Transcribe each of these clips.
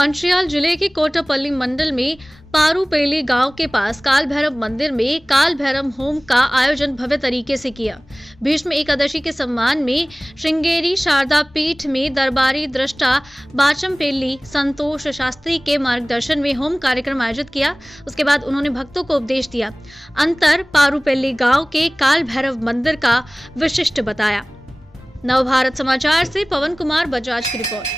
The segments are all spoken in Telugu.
मंचियाल जिले के कोटापल्ली मंडल में पारूपेली गांव के पास काल भैरव मंदिर में काल भैरव होम का आयोजन भव्य तरीके से किया। भीष्म एकादशी के सम्मान में श्रृंगेरी शारदा पीठ में दरबारी दृष्टा बाचमपेल्ली संतोष शास्त्री के मार्गदर्शन में होम कार्यक्रम आयोजित किया। उसके बाद उन्होंने भक्तों को उपदेश दिया। अंतर पारूपेल्ली गांव के काल भैरव मंदिर का विशिष्ट बताया। नवभारत समाचार से पवन कुमार बजाज की रिपोर्ट।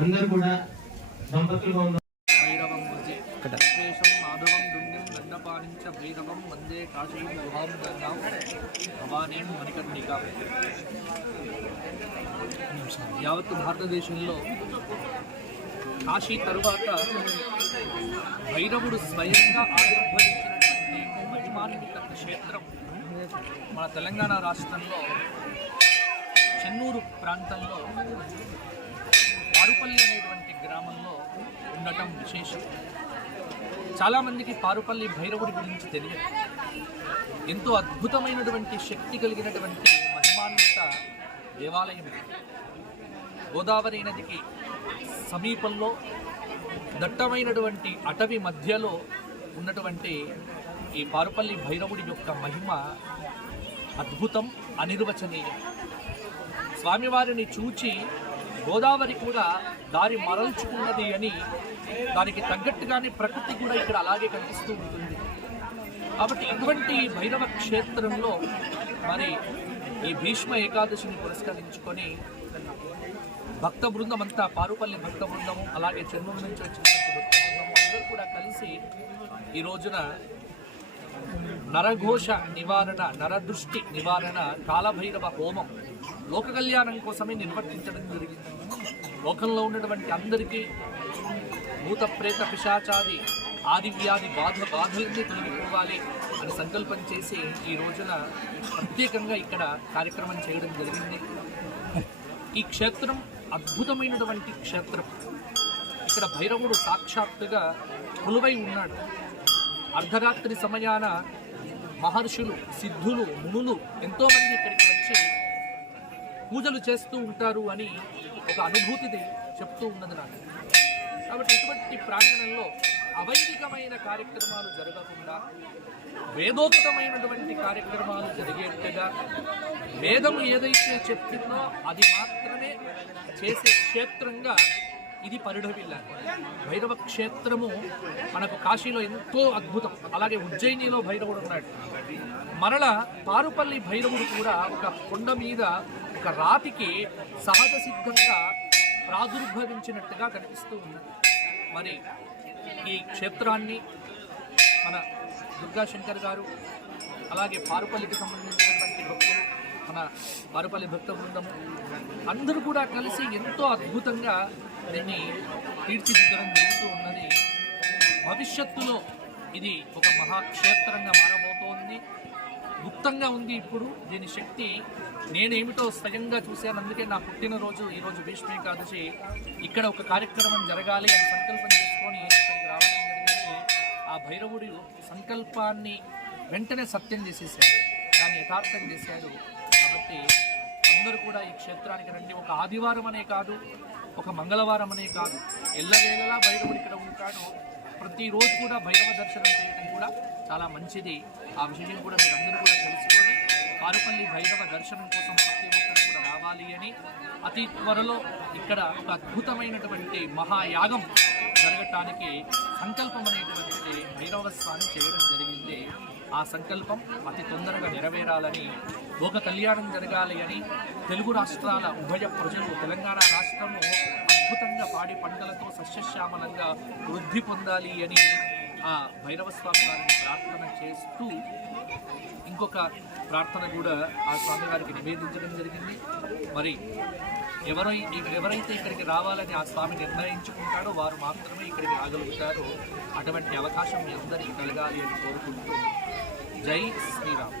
अंदर కూడా దంపతులుగా ఉన్న भैरवं भजे विश्वेशं माधवं दुण्यं दण्डपाणिं च भैरवं वन्दे काशीं गुहां गङ्गां भवानीं मणिकर्णिकां। యావత్ భారతదేశంలో కాశీ తరువాత భైరవుడు స్వయంగా ఆవిర్భవించినటువంటి మహిమాన్విత క్షేత్రం మన తెలంగాణ రాష్ట్రంలో చెన్నూరు ప్రాంతంలో పారుపల్లి అనేటువంటి గ్రామంలో ఉండటం విశేషం. చాలామందికి పారుపల్లి భైరవుడి గురించి తెలియదు. ఎంతో అద్భుతమైనటువంటి శక్తి కలిగినటువంటి మహిమాన్విత దేవాలయం. గోదావరి నదికి సమీపంలో దట్టమైనటువంటి అటవీ మధ్యలో ఉన్నటువంటి ఈ పారుపల్లి భైరవుడి యొక్క మహిమ అద్భుతం, అనిర్వచనీయం. స్వామివారిని చూచి గోదావరి కూడా దారి మరల్చుకున్నది అని దానికి తగ్గట్టుగానే ప్రకృతి కూడా ఇక్కడ అలాగే కనిపిస్తూ ఉంటుంది. కాబట్టి ఇటువంటి భైరవ క్షేత్రంలో మరి ఈ భీష్మ ఏకాదశిని పురస్కరించుకొని భక్త బృందం అంతా, పారుపల్లి భక్త బృందము, అలాగే చెన్నూరు నుంచి వచ్చినటువంటి భక్త బృందము అందరూ కూడా కలిసి ఈ రోజున నరఘోష నివారణ, నరదృష్టి నివారణ కాలభైరవ హోమం లోక కళ్యాణం కోసమే నిర్వర్తించడం జరిగింది. లోకంలో ఉన్నటువంటి అందరికీ భూత ప్రేత పిశాచాది ఆది వ్యాధి బాధలన్నీ తొలగిపోవాలి అని సంకల్పం చేసి ఈ రోజున ప్రత్యేకంగా ఇక్కడ కార్యక్రమం చేయడం జరిగింది. ఈ క్షేత్రం అద్భుతమైనటువంటి క్షేత్రం. ఇక్కడ భైరవుడు సాక్షాత్తుగా కొలువై ఉన్నాడు. అర్ధరాత్రి సమయాన మహర్షులు, సిద్ధులు, మునులు ఎంతోమంది ఇక్కడికి వచ్చి పూజలు చేస్తూ ఉంటారు అని ఒక అనుభూతిని చెప్తూ ఉన్నది నాకు. కాబట్టి ఇటువంటి ప్రాంగణంలో అవైదికమైన కార్యక్రమాలు జరగకుండా వేదోక్తమైనటువంటి కార్యక్రమాలు జరిగేట్టుగా, వేదం ఏదైతే చెప్తుందో అది మాత్రమే చేసే క్షేత్రంగా ఇది పరిఢవిల్లాలి. భైరవ క్షేత్రము మనకు కాశీలో ఎంతో అద్భుతం. అలాగే ఉజ్జయినిలో భైరవుడు ఉన్నాడు. మరల పారుపల్లి భైరవుడు కూడా ఒక కొండ మీద ఒక రాతికి సహజ సిద్ధంగా ప్రాదుర్భవించినట్టుగా కనిపిస్తూ ఉంది. మరి ఈ క్షేత్రాన్ని మన దుర్గాశంకర్ గారు, అలాగే పారుపల్లికి సంబంధించినటువంటి భక్తులు, మన పారుపల్లి భక్త బృందము అందరూ కూడా కలిసి ఎంతో అద్భుతంగా దీన్ని తీర్చిదిద్దడం జరుగుతూ ఉన్నది. భవిష్యత్తులో ఇది ఒక మహాక్షేత్రంగా మారబోతోంది. గుప్తంగా ఉంది ఇప్పుడు దీని శక్తి. నేనేమిటో స్వయంగా చూశాను. అందుకే నా పుట్టినరోజు ఈరోజు భీష్మ ఏకాదశి, ఇక్కడ ఒక కార్యక్రమం జరగాలి అని సంకల్పం చేసుకొని ఇక్కడికి రావడం జరిగింది. ఆ భైరవుడు సంకల్పాన్ని వెంటనే సత్యం చేసేసాడు, దాన్ని యథార్థం చేశాడు. కాబట్టి అందరూ కూడా ఈ క్షేత్రానికి రండి. ఒక ఆదివారం అనే కాదు, ఒక మంగళవారం అనే కాదు, ఎల్లవేళలా భైరవుడు ఇక్కడ ఉంటాడు. ప్రతిరోజు కూడా భైరవ దర్శనం చేయడం కూడా చాలా మంచిది. ఆ విషయం కూడా మీరందరూ కూడా తెలుసుకొని పారుపల్లి భైరవ దర్శనం కోసం ప్రతి ఒక్కరు కూడా రావాలి అని, అతి త్వరలో ఇక్కడ ఒక అద్భుతమైనటువంటి మహాయాగం జరగటానికి సంకల్పం అనేటువంటిది భైరవ స్వామి చేయడం జరిగింది. ఆ సంకల్పం అతి తొందరగా నెరవేరాలని, లోక కళ్యాణం జరగాలి అని, తెలుగు రాష్ట్రాల ఉభయ ప్రజలు, తెలంగాణ రాష్ట్రము అద్భుతంగా పాడి పంటలతో సస్యశ్యామలంగా వృద్ధి పొందాలి అని ఆ భైరవ స్వామి వారిని ప్రార్థన చేస్తూ ఇంకొక ప్రార్థన కూడా ఆ స్వామి వారికి నివేదించడం జరిగింది. మరి ఎవరైతే ఇక్కడికి రావాలని ఆ స్వామి నిర్ణయించుకుంటాడో వారు మాత్రమే ఇక్కడికి రాగలుగుతారు. అటువంటి అవకాశం మీ అందరికీ కలగాలి అని కోరుకుంటూ జై శ్రీరామ్.